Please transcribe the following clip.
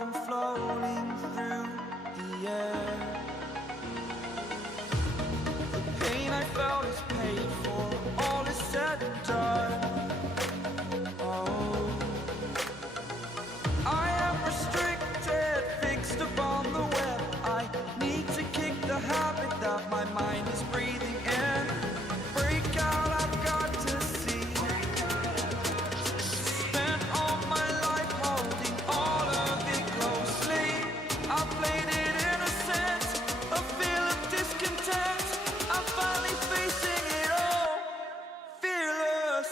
like I'm floating through the air. The pain I felt is paid for, all is said and done. Oh, I am restricted, fixed upon the web. I need to kick the habit that my mind is breathing in. Break out, I've got to see. Spent all my life holding all of it closely. I played it innocent, a feel of discontent. I'm finally facing it all, fearless.